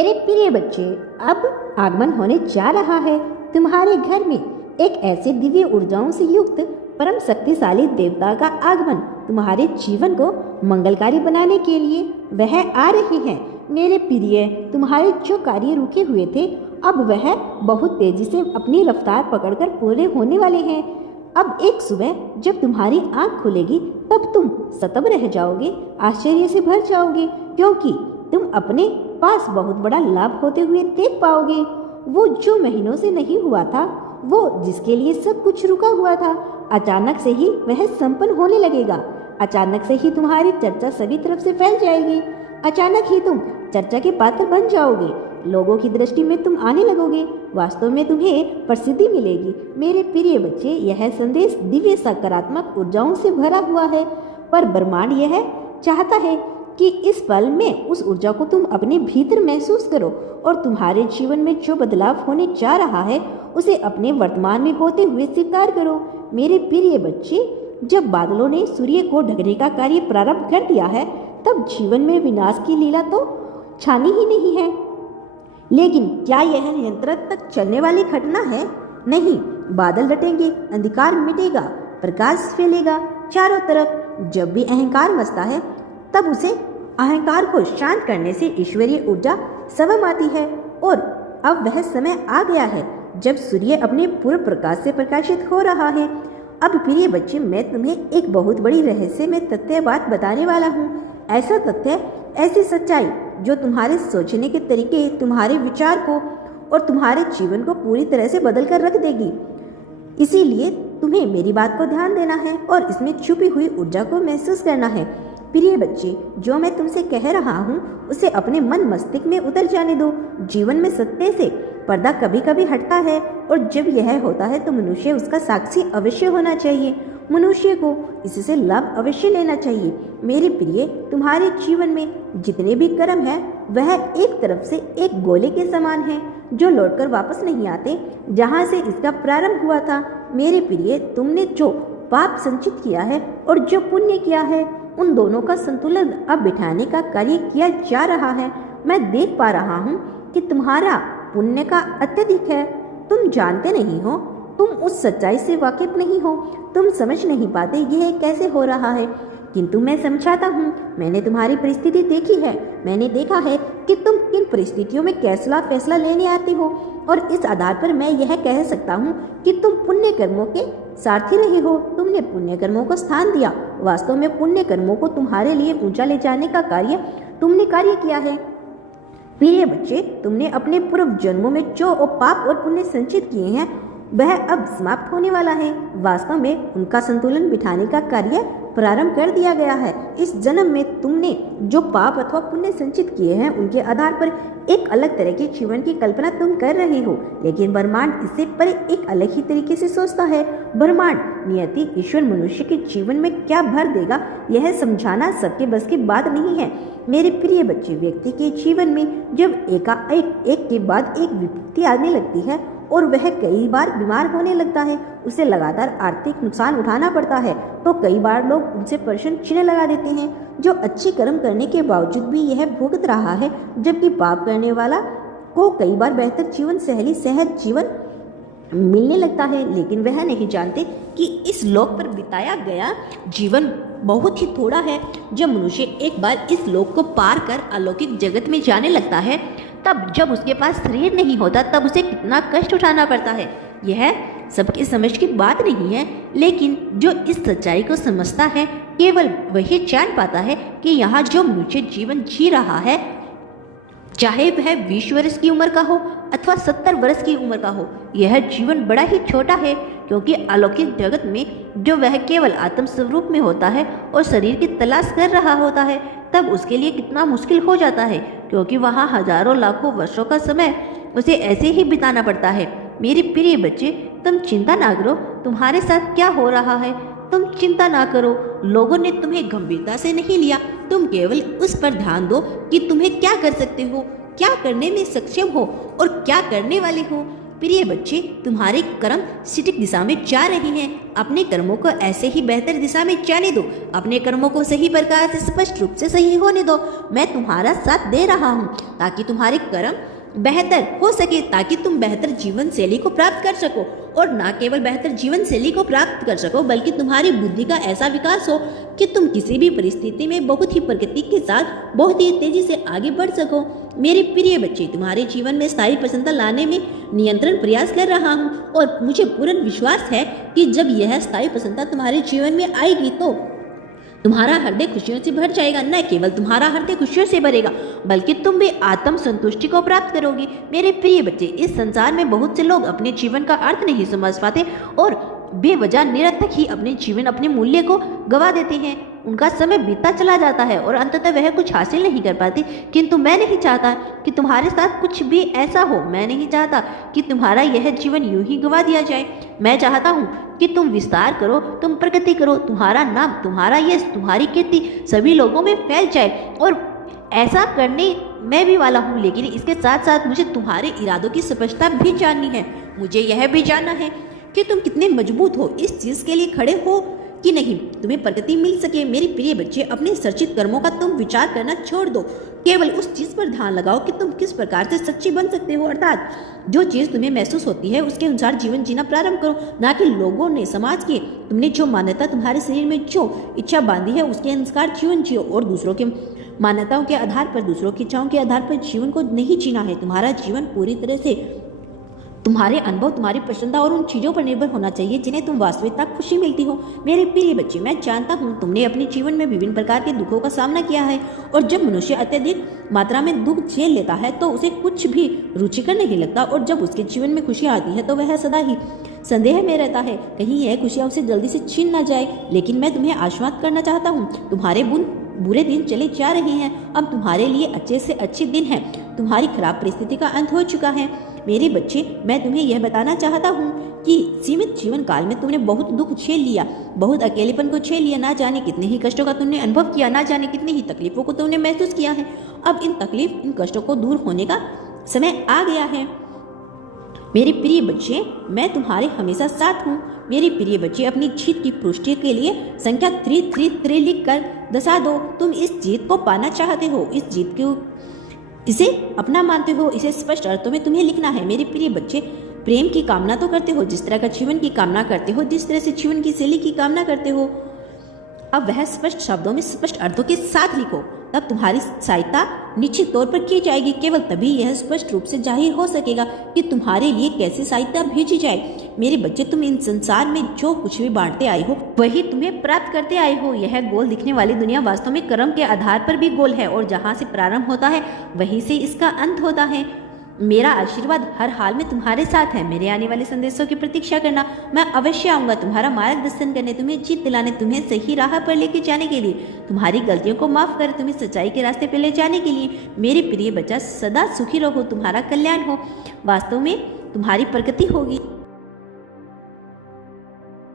मेरे प्रिय बच्चे, अब आगमन होने जा रहा है तुम्हारे घर में एक ऐसे दिव्य ऊर्जाओं से युक्त परम शक्तिशाली देवता का आगमन तुम्हारे जीवन को मंगलकारी बनाने के लिए वह आ रही है। मेरे प्रिय, तुम्हारे जो कार्य रुके हुए थे अब वह बहुत तेजी से अपनी रफ्तार पकड़कर पूरे होने वाले हैं। अब एक सुबह जब तुम्हारी आंख खुलेगी तब तुम सतब रह जाओगे, आश्चर्य से भर जाओगे, क्योंकि तुम अपने पास बहुत बड़ा लाभ होते हुए देख पाओगे। वो जो महीनों से नहीं हुआ था, वो जिसके लिए सब कुछ रुका हुआ था, अचानक से ही वह संपन्न होने लगेगा। अचानक से ही तुम्हारी चर्चा सभी तरफ से फैल जाएगी। अचानक ही तुम चर्चा के पात्र बन जाओगे। लोगों की दृष्टि में तुम आने लगोगे। वास्तव में तुम्हें प्रसिद्धि मिलेगी। मेरे प्रिय बच्चे, यह संदेश दिव्य सकारात्मक ऊर्जाओं से भरा हुआ है, पर ब्रह्मांड यह चाहता है कि इस पल में उस ऊर्जा को तुम अपने भीतर महसूस करो और तुम्हारे जीवन में जो बदलाव होने जा रहा है उसे अपने वर्तमान में होते हुए स्वीकार करो। मेरे प्रिय बच्चे, जब बादलों ने सूर्य को ढकने का कार्य प्रारंभ कर दिया है तब जीवन में विनाश की लीला तो छानी ही नहीं है। लेकिन क्या यह निरंतर तक चलने वाली घटना है? नहीं, बादल लटेंगे, अंधकार मिटेगा, प्रकाश फैलेगा चारों तरफ। जब भी अहंकार मचता है तब उसे अहंकार को शांत करने से ईश्वरीय ऊर्जा स्वयं आती है। और अब वह समय आ गया है जब सूर्य अपने पूर्ण प्रकाश से प्रकाशित हो रहा है। अब प्रिय बच्चे, मैं तुम्हें एक बहुत बड़ी रहस्यमय तथ्य बात बताने वाला हूँ। ऐसा तथ्य, ऐसी सच्चाई जो तुम्हारे सोचने के तरीके, तुम्हारे विचार को और तुम्हारे जीवन को पूरी तरह से बदल कर रख देगी। इसीलिए तुम्हें मेरी बात को ध्यान देना है और इसमें छुपी हुई ऊर्जा को महसूस करना है। प्रिय बच्चे, जो मैं तुमसे कह रहा हूँ उसे अपने मन मस्तिष्क में उतर जाने दो। जीवन में सत्य से पर्दा कभी कभी हटता है और जब यह होता है तो मनुष्य उसका साक्षी अवश्य होना चाहिए। मनुष्य को इससे लाभ अवश्य लेना चाहिए। मेरे प्रिय, तुम्हारे जीवन में जितने भी कर्म हैं वह एक तरफ से एक गोले के समान है जो लौटकर वापस नहीं आते जहाँ से इसका प्रारंभ हुआ था। मेरे प्रिय, तुमने जो पाप संचित किया है और जो पुण्य किया है उन दोनों का संतुलन अब बिठाने का कार्य किया जा रहा है। मैं देख पा रहा हूँ कि तुम्हारा पुण्य का अत्यधिक है। तुम जानते नहीं हो, तुम उस सच्चाई से वाकिफ नहीं हो, तुम समझ नहीं पाते यह कैसे हो रहा है, किंतु मैं समझाता हूँ। मैंने तुम्हारी परिस्थिति देखी है। मैंने देखा है कि तुम किन परिस्थितियों में कैसा फैसला लेने आते हो और इस आधार पर मैं यह कह सकता हूँ कि तुम पुण्य कर्मों के सारथी रहे हो। तुमने पुण्य कर्मों को स्थान दिया। वास्तव में पुण्य कर्मों को तुम्हारे लिए ऊंचा ले जाने का कार्य तुमने कार्य किया है। प्रिय बच्चे, तुमने अपने पूर्व जन्मों में जो पाप और पुण्य संचित किए हैं वह अब समाप्त होने वाला है। वास्तव में उनका संतुलन बिठाने का कार्य प्रारंभ कर दिया गया है। इस जन्म में तुमने जो पाप अथवा पुण्य संचित किए हैं उनके आधार पर एक अलग तरह के जीवन की कल्पना तुम कर रहे हो, लेकिन ब्रह्मांड इससे परे एक अलग ही तरीके से सोचता है। ब्रह्मांड, नियति, ईश्वर मनुष्य के जीवन में क्या भर देगा यह समझाना सबके बस की बात नहीं है। मेरे प्रिय बच्चे, व्यक्ति के जीवन में जब एकाएक एक के बाद एक विपत्ति आने लगती है और वह कई बार बीमार होने लगता है, उसे लगातार आर्थिक नुकसान उठाना पड़ता है, तो कई बार लोग उनसे प्रश्न चिन्ह लगा देते हैं। जो अच्छे कर्म करने के बावजूद भी यह भुगत रहा है, जबकि पाप करने वाला को कई बार बेहतर जीवन शैली, सहज जीवन मिलने लगता है, लेकिन वह नहीं जानते कि इस लोक पर बिताया गया जीवन बहुत ही थोड़ा है। जब मनुष्य एक बार इस लोक को पार कर अलौकिक जगत में जाने लगता है, तब जब उसके पास शरीर नहीं होता तब उसे कितना कष्ट उठाना पड़ता है। यह सबकी समझ की बात नहीं है, लेकिन जो इस सच्चाई को समझता है केवल वही जान पाता है कि यहाँ जो मनुष्य जीवन जी रहा है, चाहे वह 20 वर्ष की उम्र का हो अथवा 70 वर्ष की उम्र का हो, यह जीवन बड़ा ही छोटा है, क्योंकि अलौकिक जगत में जो वह केवल आत्म स्वरूप में होता है और शरीर की तलाश कर रहा होता है, तब उसके लिए कितना मुश्किल हो जाता है, क्योंकि वहाँ हजारों लाखों वर्षों का समय उसे ऐसे ही बिताना पड़ता है। मेरे प्रिय बच्चे, तुम चिंता ना करो तुम्हारे साथ क्या हो रहा है। तुम चिंता ना करो, लोगों ने तुम्हें गंभीरता से नहीं लिया। तुम केवल उस पर ध्यान दो कि तुम्हें क्या कर सकते हो, क्या करने में सक्षम हो और क्या करने वाले हो। प्रिय बच्चे, तुम्हारे कर्म सटीक दिशा में जा रहे हैं। अपने कर्मों को ऐसे ही बेहतर दिशा में जाने दो। अपने कर्मों को सही प्रकार से स्पष्ट रूप से सही होने दो। मैं तुम्हारा साथ दे रहा हूँ ताकि तुम्हारे कर्म बेहतर हो सके, ताकि तुम बेहतर जीवन शैली को प्राप्त कर सको, और ना केवल बेहतर जीवन शैली को प्राप्त कर सको बल्कि तुम्हारी बुद्धि का ऐसा विकास हो कि तुम किसी भी परिस्थिति में बहुत ही प्रगति के साथ बहुत ही तेजी से आगे बढ़ सको। मेरे प्रिय बच्चे, तुम्हारे जीवन में स्थायी प्रसन्नता लाने में नियंत्रण प्रयास कर रहा हूँ, और मुझे पूर्ण विश्वास है कि जब यह स्थायी प्रसन्नता तुम्हारे जीवन में आएगी तो तुम्हारा हृदय खुशियों से भर जाएगा। न केवल तुम्हारा हृदय खुशियों से भरेगा बल्कि तुम भी आत्म संतुष्टि को प्राप्त करोगे। मेरे प्रिय बच्चे, इस संसार में बहुत से लोग अपने जीवन का अर्थ नहीं समझ पाते और बेवजह निरर्थक ही अपने जीवन अपने मूल्य को गवा देते हैं। उनका समय बीतता चला जाता है और अंततः वह कुछ हासिल नहीं कर पाते। किंतु मैं नहीं चाहता कि तुम्हारे साथ कुछ भी ऐसा हो। मैं नहीं चाहता कि तुम्हारा यह जीवन यूं ही गवा दिया जाए। मैं चाहता हूँ कि तुम विस्तार करो, तुम प्रगति करो, तुम्हारा नाम, तुम्हारा यश, तुम्हारी कीर्ति सभी लोगों में फैल जाए। और ऐसा करने मैं भी वाला हूँ, लेकिन इसके साथ साथ मुझे तुम्हारे इरादों की स्पष्टता भी जाननी है। मुझे यह भी जानना है कि तुम कितने मजबूत हो, इस चीज के लिए खड़े हो कि नहीं, तुम्हें प्रगति मिल सके। मेरे प्रिय बच्चे, अपने सर्चित कर्मों का तुम विचार करना छोड़ दो। केवल उस चीज पर ध्यान लगाओ कि तुम किस प्रकार से सच्ची बन सकते हो, अर्थात जो चीज तुम्हें महसूस होती है उसके अनुसार जीवन जीना प्रारंभ करो, ना कि लोगों ने, समाज के, तुमने जो मान्यता तुम्हारे शरीर में जो इच्छा बांधी है उसके अनुसार जीवन जियो। और दूसरों के मान्यताओं के आधार पर, दूसरों की इच्छाओं के आधार पर जीवन को नहीं जीना है। तुम्हारा जीवन पूरी तरह से तुम्हारे अनुभव, तुम्हारी प्रसन्नता और उन चीजों पर निर्भर होना चाहिए जिन्हें तुम वास्तविकता खुशी मिलती हो। मेरे प्रिय बच्चे, मैं जानता हूँ तुमने अपने जीवन में विभिन्न प्रकार के दुखों का सामना किया है, और जब मनुष्य अत्यधिक मात्रा में दुख झेल लेता है तो उसे कुछ भी रुचिकर नहीं लगता, और जब उसके जीवन में खुशी आती है तो वह सदा ही संदेह में रहता है कहीं यह खुशियाँ उसे जल्दी से छीन ना जाए। लेकिन मैं तुम्हें आश्वस्त करना चाहता हूँ, तुम्हारे बुरे दिन चले जा रहे हैं। अब तुम्हारे लिए अच्छे से अच्छे दिन हैं। तुम्हारी खराब परिस्थिति का अंत हो चुका है। मेरे बच्चे, मैं तुम्हें यह बताना चाहता हूँ कि सीमित जीवन काल में तुमने बहुत दुख झेल लिया, बहुत अकेलेपन को झेल लिया, ना जाने कितने ही कष्टों का तुमने अनुभव किया, ना जाने कितनी ही तकलीफों को तुमने महसूस किया है। अब इन तकलीफ, इन कष्टों को दूर होने का समय आ गया है। मेरे प्रिय बच्चे, मैं तुम्हारे हमेशा साथ हूँ। मेरे प्रिय बच्चे, अपनी जीत की पुष्टि के लिए संख्या 333 लिख कर दर्शा दो। तुम इस जीत को पाना चाहते हो, इस जीत को, इसे अपना मानते हो, इसे स्पष्ट अर्थों में तुम्हें लिखना है। मेरे प्रिय बच्चे, प्रेम की कामना तो करते हो, जिस तरह का जीवन की कामना करते हो, जिस तरह से जीवन की शैली की कामना करते हो, अब वह स्पष्ट शब्दों में स्पष्ट अर्थों के साथ लिखो। तब तुम्हारी सहायता निश्चित तौर पर की जाएगी। केवल तभी यह स्पष्ट रूप से जाहिर हो सकेगा कि तुम्हारे लिए कैसी सहायता भेजी जाए। मेरे बच्चे, तुम इन संसार में जो कुछ भी बांटते आए हो वही तुम्हें प्राप्त करते आए हो। यह गोल दिखने वाली दुनिया वास्तव में कर्म के आधार पर भी गोल है, और जहाँ से प्रारंभ होता है वहीं से इसका अंत होता है। मेरा आशीर्वाद हर हाल में तुम्हारे साथ है। मेरे आने वाले संदेशों की प्रतीक्षा करना। मैं अवश्य आऊंगा तुम्हारा मार्गदर्शन करने, तुम्हें जीत दिलाने, तुम्हें सही राह पर लेके जाने के लिए, तुम्हारी गलतियों को माफ कर तुम्हें सच्चाई के रास्ते पर ले जाने के लिए। मेरे प्रिय बच्चा, सदा सुखी रहो, तुम्हारा कल्याण हो, वास्तव में तुम्हारी प्रगति होगी।